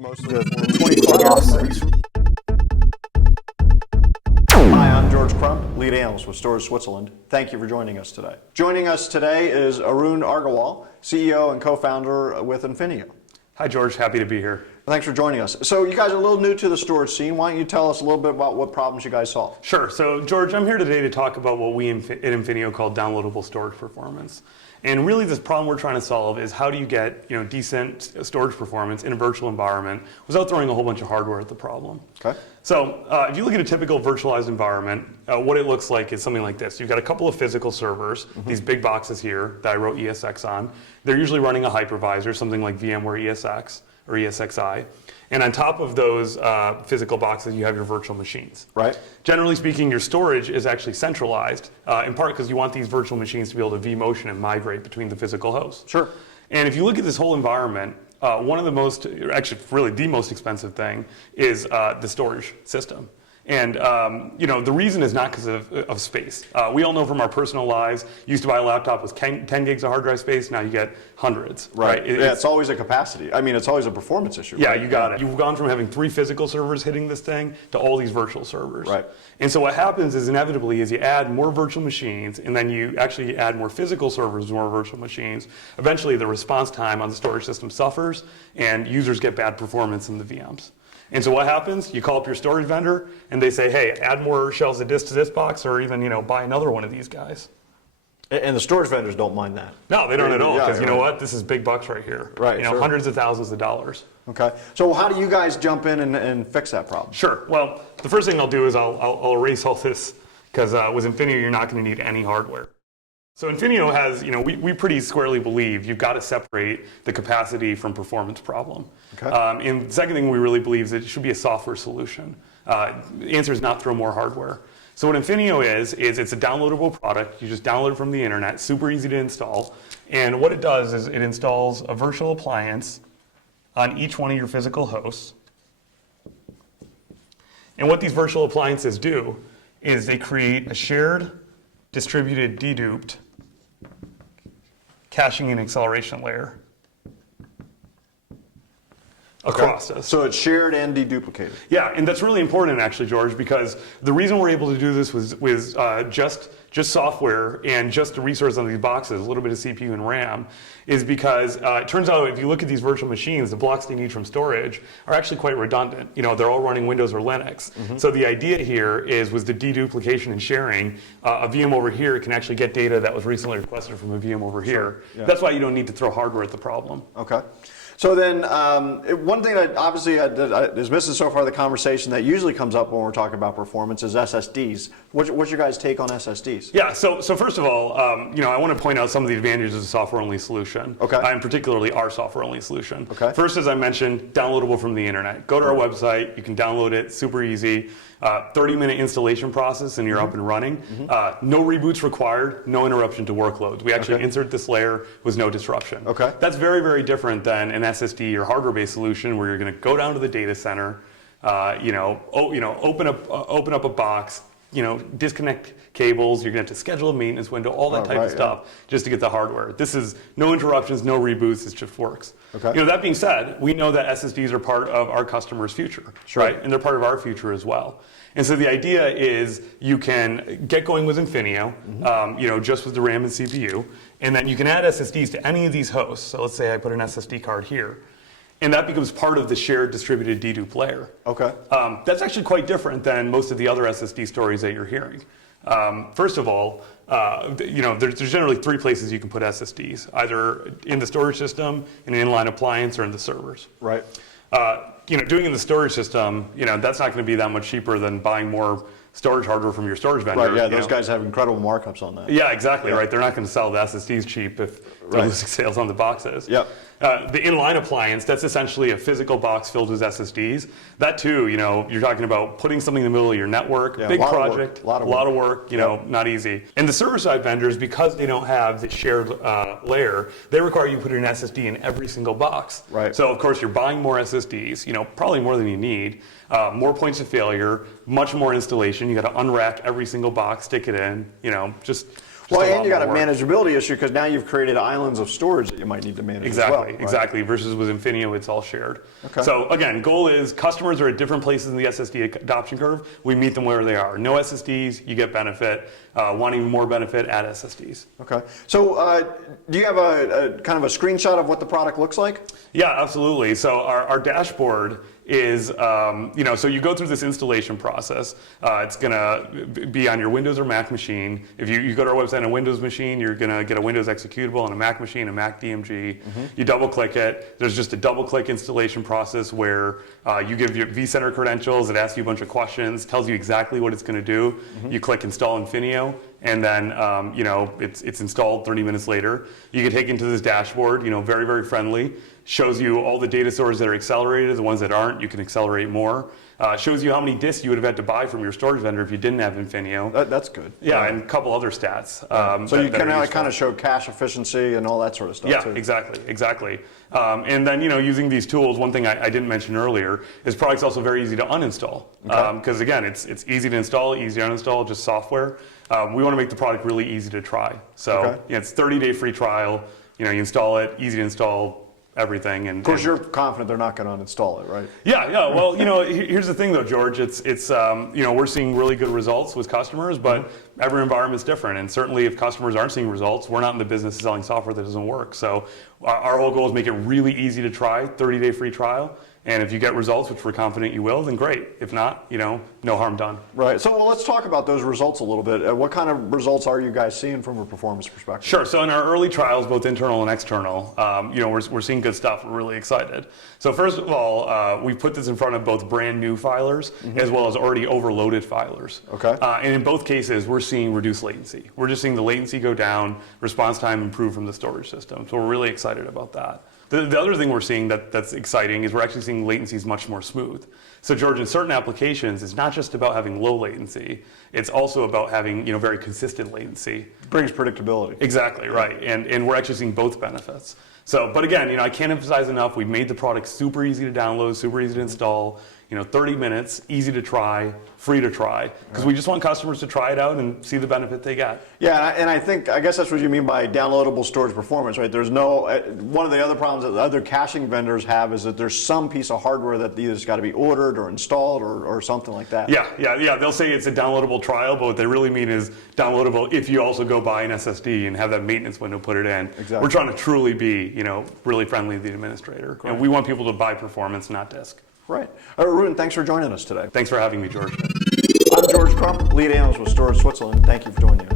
Most of the 20 Hi, I'm George Crump, lead analyst with Storage Switzerland. Thank you for joining us today. Joining us today is Arun Agarwal, CEO and co-founder with Infinio. Hi, George. Happy to be here. Thanks for joining us. So you guys are a little new to the storage scene. Why don't you tell us a little bit about what problems you guys solve? Sure. So, George, I'm here today to talk about what we at Infinio call downloadable storage performance. And really, this problem we're trying to solve is how do you get decent storage performance in a virtual environment without throwing a whole bunch of hardware at the problem. Okay. So if you look at a typical virtualized environment, what it looks like is something like this. You've got a couple of physical servers, these big boxes here that I wrote ESX on. They're usually running a hypervisor, something like VMware ESX or ESXi. And on top of those physical boxes, you have your virtual machines. Right. Generally speaking, your storage is actually centralized, in part because you want these virtual machines to be able to vMotion and migrate between the physical hosts. Sure. And if you look at this whole environment, one of the most, actually really the most expensive thing is the storage system. And the reason is not because of space. We all know from our personal lives, you used to buy a laptop with 10 gigs of hard drive space, now you get hundreds. Right. It's always a capacity. I mean, it's always a performance issue. Yeah, right? you got it. You've gone from having 3 physical servers hitting this thing to all these virtual servers. Right. And so what happens is inevitably is you add more virtual machines and then you actually add more physical servers, more virtual machines. Eventually the response time on the storage system suffers and users get bad performance in the VMs. And so what happens? You call up your storage vendor and they say, hey, add more shelves of disk to this box or even buy another one of these guys. And the storage vendors don't mind that. No, they don't at all because you know what? This is big bucks right here. Right, sure. Hundreds of thousands of dollars. Okay. So how do you guys jump in and fix that problem? Sure. Well, the first thing I'll do is I'll erase all this because with Infinio, you're not going to need any hardware. So Infinio has, we pretty squarely believe you've got to separate the capacity from performance problem. Okay. And the second thing we really believe is it should be a software solution. The answer is not throw more hardware. So what Infinio is it's a downloadable product. You just download it from the internet, super easy to install. And what it does is it installs a virtual appliance on each one of your physical hosts. And what these virtual appliances do is they create a shared, distributed, deduped caching and acceleration layer across us. So it's shared and deduplicated. Yeah, and that's really important actually, George, because the reason we're able to do this with just software and just the resources on these boxes, a little bit of CPU and RAM, is because it turns out if you look at these virtual machines, the blocks they need from storage are actually quite redundant. They're all running Windows or Linux. So the idea here is with the deduplication and sharing, a VM over here can actually get data that was recently requested from a VM over here. Yeah. That's why you don't need to throw hardware at the problem. Okay. So then, one thing that obviously is missing so far in the conversation that usually comes up when we're talking about performance is SSDs. What's your guys' take on SSDs? Yeah, so first of all, I want to point out some of the advantages of a software-only solution. Okay. And particularly our software-only solution. Okay. First, as I mentioned, downloadable from the internet. Go to our website, you can download it, super easy. 30-minute installation process and you're up and running. No reboots required, no interruption to workloads. We actually insert this layer with no disruption. Okay. That's very, very different than an SSD or hardware-based solution where you're going to go down to the data center, open up a box, disconnect cables, you're going to have to schedule a maintenance window, all that type of stuff just to get the hardware. This is no interruptions, no reboots, it just works. Okay. That being said, we know that SSDs are part of our customers' future, right? And they're part of our future as well. And so the idea is you can get going with Infinio, just with the RAM and CPU, and then you can add SSDs to any of these hosts. So let's say I put an SSD card here. And that becomes part of the shared distributed dedupe layer. Okay. That's actually quite different than most of the other SSD stories that you're hearing. First of all, there's generally 3 places you can put SSDs, either in the storage system, in an inline appliance, or in the servers. Right. Doing in the storage system, that's not going to be that much cheaper than buying more storage hardware from your storage vendor. Right, yeah, those guys have incredible markups on that. Yeah, exactly, right. They're not going to sell the SSDs cheap if they're losing sales on the boxes. Yep. The inline appliance, that's essentially a physical box filled with SSDs. That too, you're talking about putting something in the middle of your network, big project, a lot of work, not easy. And the server-side vendors, because they don't have the shared layer, they require you to put an SSD in every single box. Right. So of course you're buying more SSDs, probably more than you need, more points of failure, much more installation. You got to unrack every single box, stick it in, just Well, lot and you got a more work. manageability issue because now you've created islands of storage that you might need to manage Exactly, as well. Right? exactly. Versus with Infinio, it's all shared. Okay. So again, goal is customers are at different places in the SSD adoption curve. We meet them where they are. No SSDs, you get benefit. Wanting more benefit, add SSDs. Okay. So do you have a kind of a screenshot of what the product looks like? Yeah, absolutely. So our dashboard is, so you go through this installation process. It's going to be on your Windows or Mac machine. If you go to our website on a Windows machine, you're going to get a Windows executable. On a Mac machine, a Mac DMG. You double click it. There's just a double click installation process where you give your vCenter credentials. It asks you a bunch of questions, tells you exactly what it's going to do. You click install Infinio. And then, it's installed 30 minutes later. You get taken to this dashboard, very, very friendly. Shows you all the data stores that are accelerated, the ones that aren't, you can accelerate more. Shows you how many disks you would have had to buy from your storage vendor if you didn't have Infinio. That's good. Yeah, and a couple other stats. So you can now kind of show cache efficiency and all that sort of stuff yeah, too. exactly. And then, using these tools, one thing I didn't mention earlier is product's also very easy to uninstall. Because again, it's easy to install, easy to uninstall, just software. We want to make the product really easy to try. So it's 30-day free trial. You install it, easy to install, everything. And of course, you're confident they're not going to uninstall it, right? Yeah. Well, here's the thing, though, George. It's we're seeing really good results with customers, but every environment's different. And certainly, if customers aren't seeing results, we're not in the business of selling software that doesn't work. So our whole goal is make it really easy to try, 30-day free trial. And if you get results, which we're confident you will, then great. If not, no harm done. Right. So let's talk about those results a little bit. What kind of results are you guys seeing from a performance perspective? Sure. So in our early trials, both internal and external, we're seeing good stuff. We're really excited. So first of all, we put this in front of both brand new filers as well as already overloaded filers. Okay. And in both cases, we're seeing reduced latency. We're just seeing the latency go down, response time improve from the storage system. So we're really excited about that. The other thing we're seeing that's exciting is we're actually seeing latency is much more smooth. So George, in certain applications, it's not just about having low latency. It's also about having very consistent latency. Brings predictability. Exactly, right. And we're actually seeing both benefits. So, but again, I can't emphasize enough, we've made the product super easy to download, super easy to install. 30 minutes, easy to try, free to try, because we just want customers to try it out and see the benefit they get. Yeah, and I guess that's what you mean by downloadable storage performance, right? There's one of the other problems that the other caching vendors have is that there's some piece of hardware that either's got to be ordered or installed or something like that. Yeah. They'll say it's a downloadable trial, but what they really mean is downloadable if you also go buy an SSD and have that maintenance window put it in. Exactly. We're trying to truly be, really friendly to the administrator. Correct. And we want people to buy performance, not disk. Right. Ruben, thanks for joining us today. Thanks for having me, George. I'm George Crump, lead analyst with Storage Switzerland. Thank you for joining us.